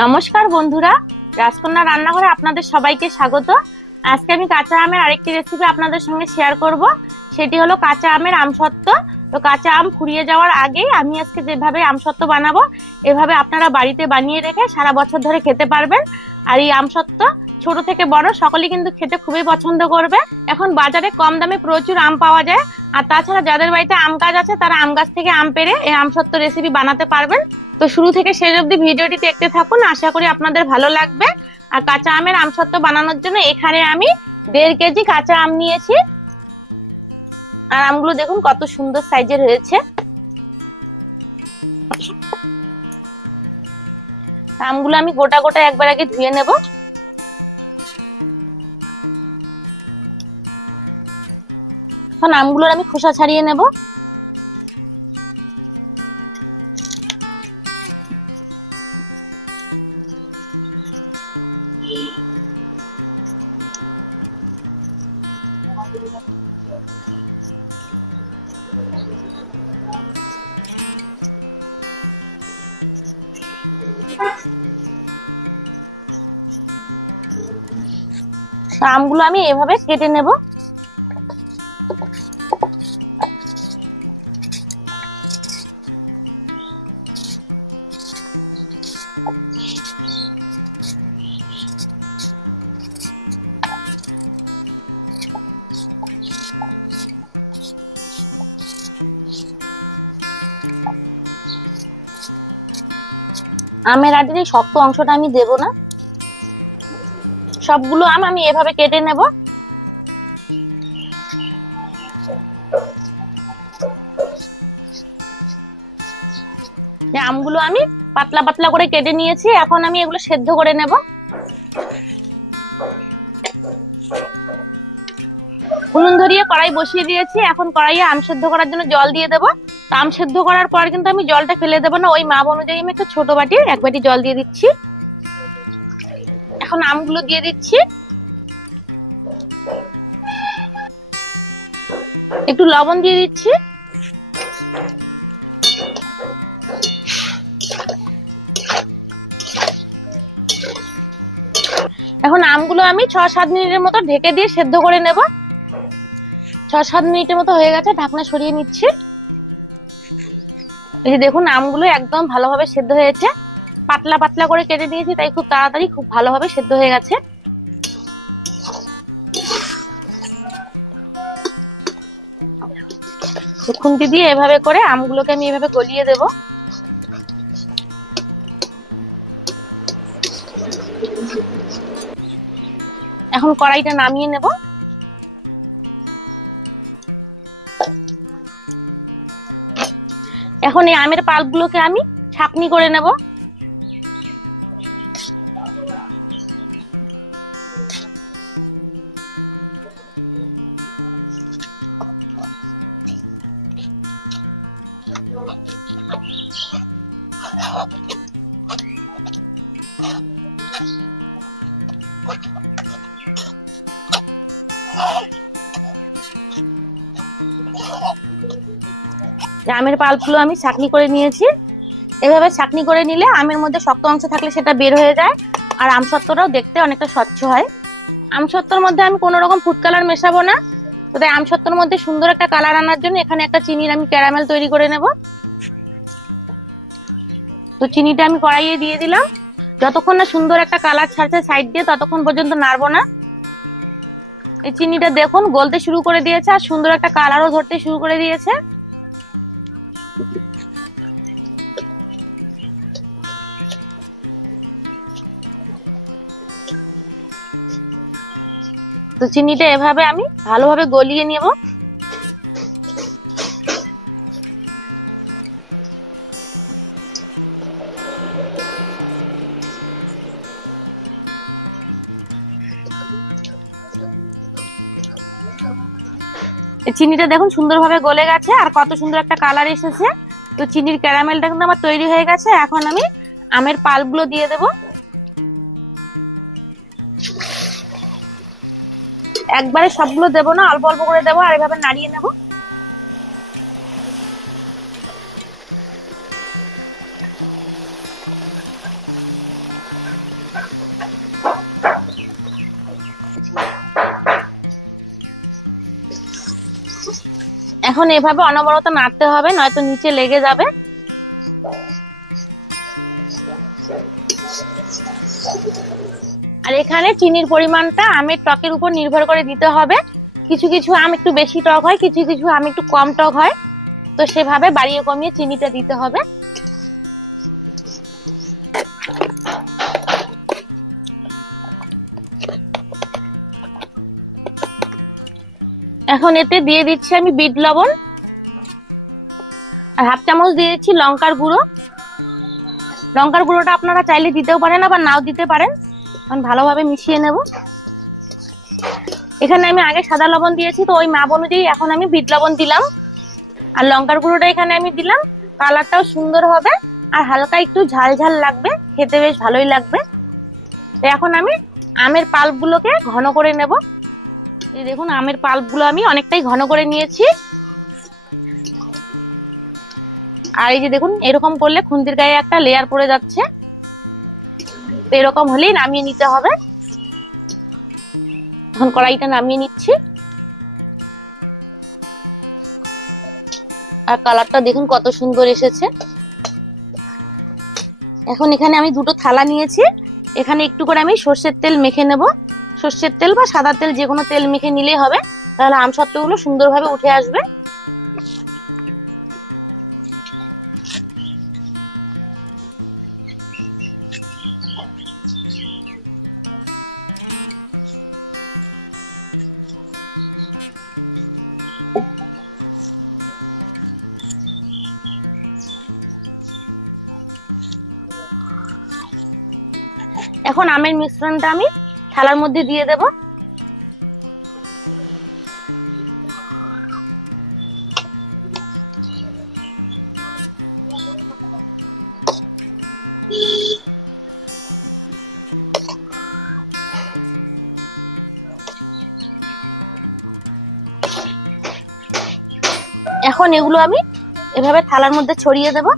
নমস্কার বন্ধুরা, রাজকন্যা রান্নাঘরে আপনাদের সবাইকে স্বাগত। আজকে আমি কাঁচা আমের আরেকটি রেসিপি আপনাদের সঙ্গে শেয়ার করব। সেটি হলো কাঁচা আমের আমসত্ত্ব। তো কাঁচা আম ফুরিয়ে যাওয়ার আগেই আমি আজকে যেভাবে আমসত্ত্ব বানাবো, এভাবে আপনারা বাড়িতে বানিয়ে রেখে সারা বছর ধরে খেতে পারবেন। আর এই আমসত্ত্ব ছোট থেকে বড় সকলেই কিন্তু খেতে খুবই পছন্দ করবে। এখন বাজারে কম দামে প্রচুর আম পাওয়া যায়। আর তাছাড়া যাদের বাড়িতে আম গাছ আছে তারা আম গাছ থেকে আম পেড়ে এই আমসত্ত্ব রেসিপি বানাতে পারবেন। তো শুরু থেকে শেষ অবধি ভিডিওটি দেখতে থাকুন, আশা করি আপনাদের ভালো লাগবে। আর কাঁচা আমের আমসত্ত্ব বানানোর জন্য এখানে আমি 1.5 কেজি কাঁচা আম নিয়েছি। আর আমগুলো দেখুন কত সুন্দর সাইজের হয়েছে। আমগুলো আমি গোটা গোটা একবার আগে ধুয়ে নেব। এখন আমগুলোর আমি খোসা ছাড়িয়ে নেব। আমগুলো আমি এভাবে কেটে নেব। আমের আটির এই শক্ত অংশটা আমি দেব না। সবগুলো আম আমি এভাবে কেটে নেব। আমগুলো আমি পাতলা পাতলা করে কেটে নিয়েছি। এখন আমি এগুলো সেদ্ধ করে নেব। উনুন ধরিয়ে কড়াই বসিয়ে দিয়েছি। এখন কড়াইয়ে আম সেদ্ধ করার জন্য জল দিয়ে দেবো। তো আম সেদ্ধ করার পর কিন্তু আমি জলটা ফেলে দেবো না, ওই মাপ অনুযায়ী আমি একটা ছোট বাটির 1 বাটি জল দিয়ে দিচ্ছি। এখন আমগুলো দিয়ে দিচ্ছি। একটু লবণ দিয়ে দিচ্ছি। এখন আমগুলো আমি 6-7 মিনিটের মতো ঢেকে দিয়ে সেদ্ধ করে নেব। 6-7 মিনিটের মতো হয়ে গেছে, ঢাকনা সরিয়ে নিচ্ছি। এই যে দেখুন আমগুলো একদম ভালোভাবে সেদ্ধ হয়েছে। পাতলা পাতলা করে কেটে দিয়েছি, তাই খুব তাড়াতাড়ি খুব ভালোভাবে সেদ্ধ হয়ে গেছে। খুন্তি দিয়ে এভাবে করে আমগুলোকে আমি এভাবে গলিয়ে দেব। এখন কড়াইটা নামিয়ে নেব। এখন এই আমের পাল্পগুলোকে আমি ছাঁকনি করে নেব। আমের পাল্পগুলো আমি ছাঁকনি করে নিয়েছি। এভাবে ছাঁকনি করে নিলে আমের মধ্যে শক্ত অংশ থাকলে সেটা বের হয়ে যায়, আর আমসত্ত্বটাও দেখতে অনেকটা স্বচ্ছ হয়। আমসত্ত্বর মধ্যে আমি কোনো রকম ফুড কালার মেশাবো না। তো তাই আমসত্ত্বর মধ্যে সুন্দর একটা কালার আনার জন্য এখানে একটা চিনির আমি ক্যারামেল তৈরি করে নেব। তো চিনিটা আমি কড়াইয়ে দিয়ে দিলাম। যতক্ষণ না সুন্দর একটা কালার ছাড়ছে সাইড দিয়ে, ততক্ষণ পর্যন্ত নাড়বো না। এই চিনিটা দেখুন গলতে শুরু করে দিয়েছে, আর সুন্দর একটা কালারও ধরতে শুরু করে দিয়েছে। তো চিনিটা এভাবে আমি ভালোভাবে গলিয়ে নেব। চিনিটা দেখুন সুন্দরভাবে গলে গেছে, আর কত সুন্দর একটা কালার এসেছে। তো চিনির ক্যারামেলটা কিন্তু আমার তৈরি হয়ে গেছে। এখন আমি আমের পাল্পগুলো দিয়ে দেব। একবারে সবগুলো দেবো না, অল্প অল্প করে দেবো, আর এভাবে নাড়িয়ে নেব। এখন এভাবে অনবরত নাড়তে হবে, নয়তো নিচে লেগে যাবে। আর এখানে চিনির পরিমাণটা আমের টকের উপর নির্ভর করে দিতে হবে। কিছু কিছু আম একটু বেশি টক হয়, কিছু কিছু আম একটু কম টক হয়, তো সেভাবে বাড়িয়ে কমিয়ে চিনিটা দিতে হবে। এখন এতে দিয়ে দিচ্ছি আমি বিট লবণ, আর হাফ চামচ দিয়েছি লঙ্কার গুঁড়ো। লঙ্কার গুঁড়োটা আপনারা চাইলে দিতেও পারেন, আবার নাও দিতে পারেন। এখন ভালোভাবে মিশিয়ে নেব। এখানে আমি আগে সাদা লবণ দিয়েছি, তো ওই মাপ অনুযায়ী এখন আমি বিট লবণ দিলাম। আর লঙ্কার গুঁড়োটা এখানে আমি দিলাম, কালারটাও সুন্দর হবে আর হালকা একটু ঝাল ঝাল লাগবে, খেতে বেশ ভালোই লাগবে। তো এখন আমি আমের পাল্প গুলোকে ঘন করে নেব। এই দেখুন আমের পাল্প গুলো আমি অনেকটাই ঘন করে নিয়েছি। আর এই যে দেখুন এরকম করলে খুন্তির গায়ে একটা লেয়ার পড়ে যাচ্ছে, তো এরকম হলেই নামিয়ে নিতে হবে। এখন কড়াইটা নামিয়ে নিচ্ছি। আর কালারটা দেখুন কত সুন্দর এসেছে। এখন এখানে আমি দুটো থালা নিয়েছি, এখানে একটু করে আমি সর্ষের তেল মেখে নেব। সর্ষের তেল বা সাদা তেল যে কোনো তেল মেখে নিলেই হবে, তাহলে আমসত্ত্বগুলো সুন্দরভাবে উঠে আসবে। এখন আমের মিশ্রণটা আমি থালার মধ্যে দিয়ে দেব। এখন এগুলো আমি এভাবে থালার মধ্যে ছড়িয়ে দেব।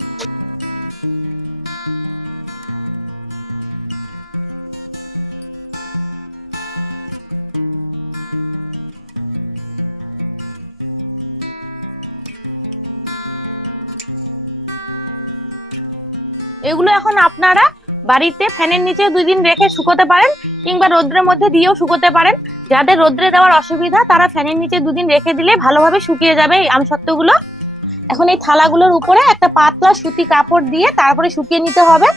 এগুলো এখন আপনারা বাড়িতে ফ্যানের নিচে 2 দিন রেখে শুকোতে পারেন, কিংবা রোদ্রের মধ্যে দিয়েও শুকোতে পারেন। যাদের রোদ্রে দেওয়ার অসুবিধা তারা ফ্যানের নিচে 2 দিন রেখে দিলে ভালোভাবে শুকিয়ে যাবে এই আমসত্ত্বগুলো। এখন এই থালাগুলোর উপরে একটা পাতলা সুতি কাপড় দিয়ে তারপরে শুকিয়ে নিতে হবে,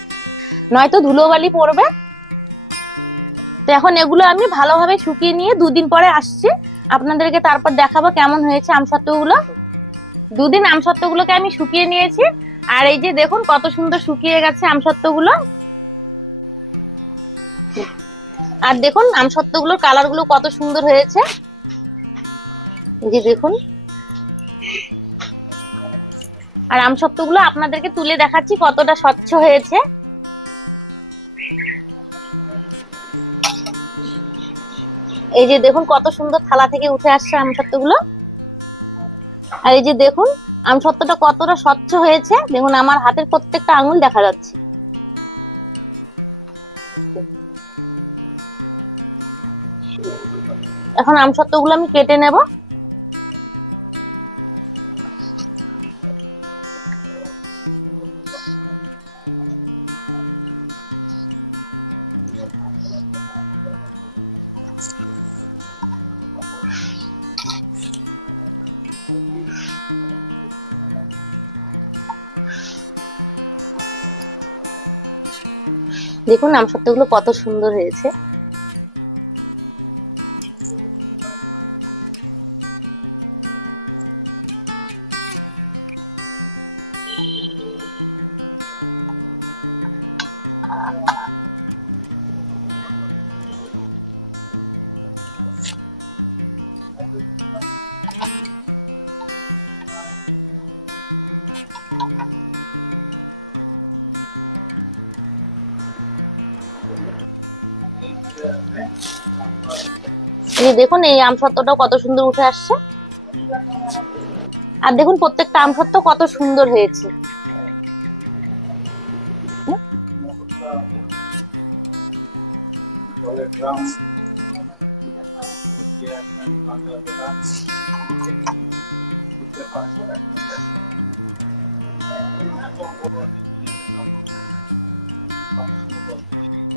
নয়তো ধুলোবালি পড়বে। তো এখন এগুলো আমি ভালোভাবে শুকিয়ে নিয়ে 2 দিন পরে আসছি, আপনাদেরকে তারপর দেখাবো কেমন হয়েছে আমসত্ত্বগুলো। 2 দিন আমসত্ত্বগুলোকে আমি শুকিয়ে নিয়েছি, আর এই যে দেখুন কত সুন্দর শুকিয়ে গেছে আমসত্ত্বগুলো। আর দেখুন আমসত্ত্বগুলোর কালার গুলো কত সুন্দর হয়েছে, এই যে দেখুন। আর আমসত্ত্বগুলো আপনাদেরকে তুলে দেখাচ্ছি কতটা স্বচ্ছ হয়েছে। এই যে দেখুন কত সুন্দর থালা থেকে উঠে আসছে আমসত্ত্বগুলো। আর এই যে দেখুন আমসত্ত্বটা কতটা স্বচ্ছ হয়েছে, দেখুন আমার হাতের প্রত্যেকটা আঙুল দেখা যাচ্ছে। এখন আমসত্ত্বগুলো আমি কেটে নেব। দেখুন আমসত্ত্বগুলো কত সুন্দর হয়েছে। দেখুন এই আমসত্ত্বটা কত সুন্দর উঠে আসছে। আর দেখুন প্রত্যেকটা আমসত্ত্ব কত সুন্দর হয়েছে।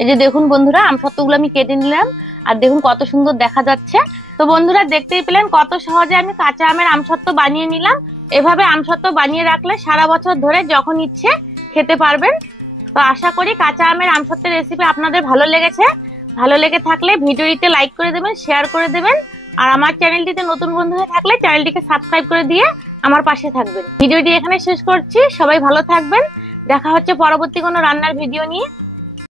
এই যে দেখুন বন্ধুরা, আমসত্ত্বগুলো আমি কেটে নিলাম, আর দেখুন কত সুন্দর দেখা যাচ্ছে। তো বন্ধুরা দেখতেই পেলেন কত সহজে আমি কাঁচা আমের আমসত্ত্ব বানিয়ে নিলাম। এভাবে আমসত্ত্ব বানিয়ে রাখলে সারা বছর ধরে যখন ইচ্ছে খেতে পারবেন। তো আশা করি কাঁচা আমের আমসত্ত্বের রেসিপি আপনাদের ভালো লেগেছে। ভালো লেগে থাকলে ভিডিওটিতে লাইক করে দেবেন, শেয়ার করে দেবেন, আর আমার চ্যানেলটিতে নতুন বন্ধু হয়ে থাকলে চ্যানেলটিকে সাবস্ক্রাইব করে দিয়ে আমার পাশে থাকবেন। ভিডিওটি এখানে শেষ করছি, সবাই ভালো থাকবেন। দেখা হচ্ছে পরবর্তী কোনো রান্নার ভিডিও নিয়ে।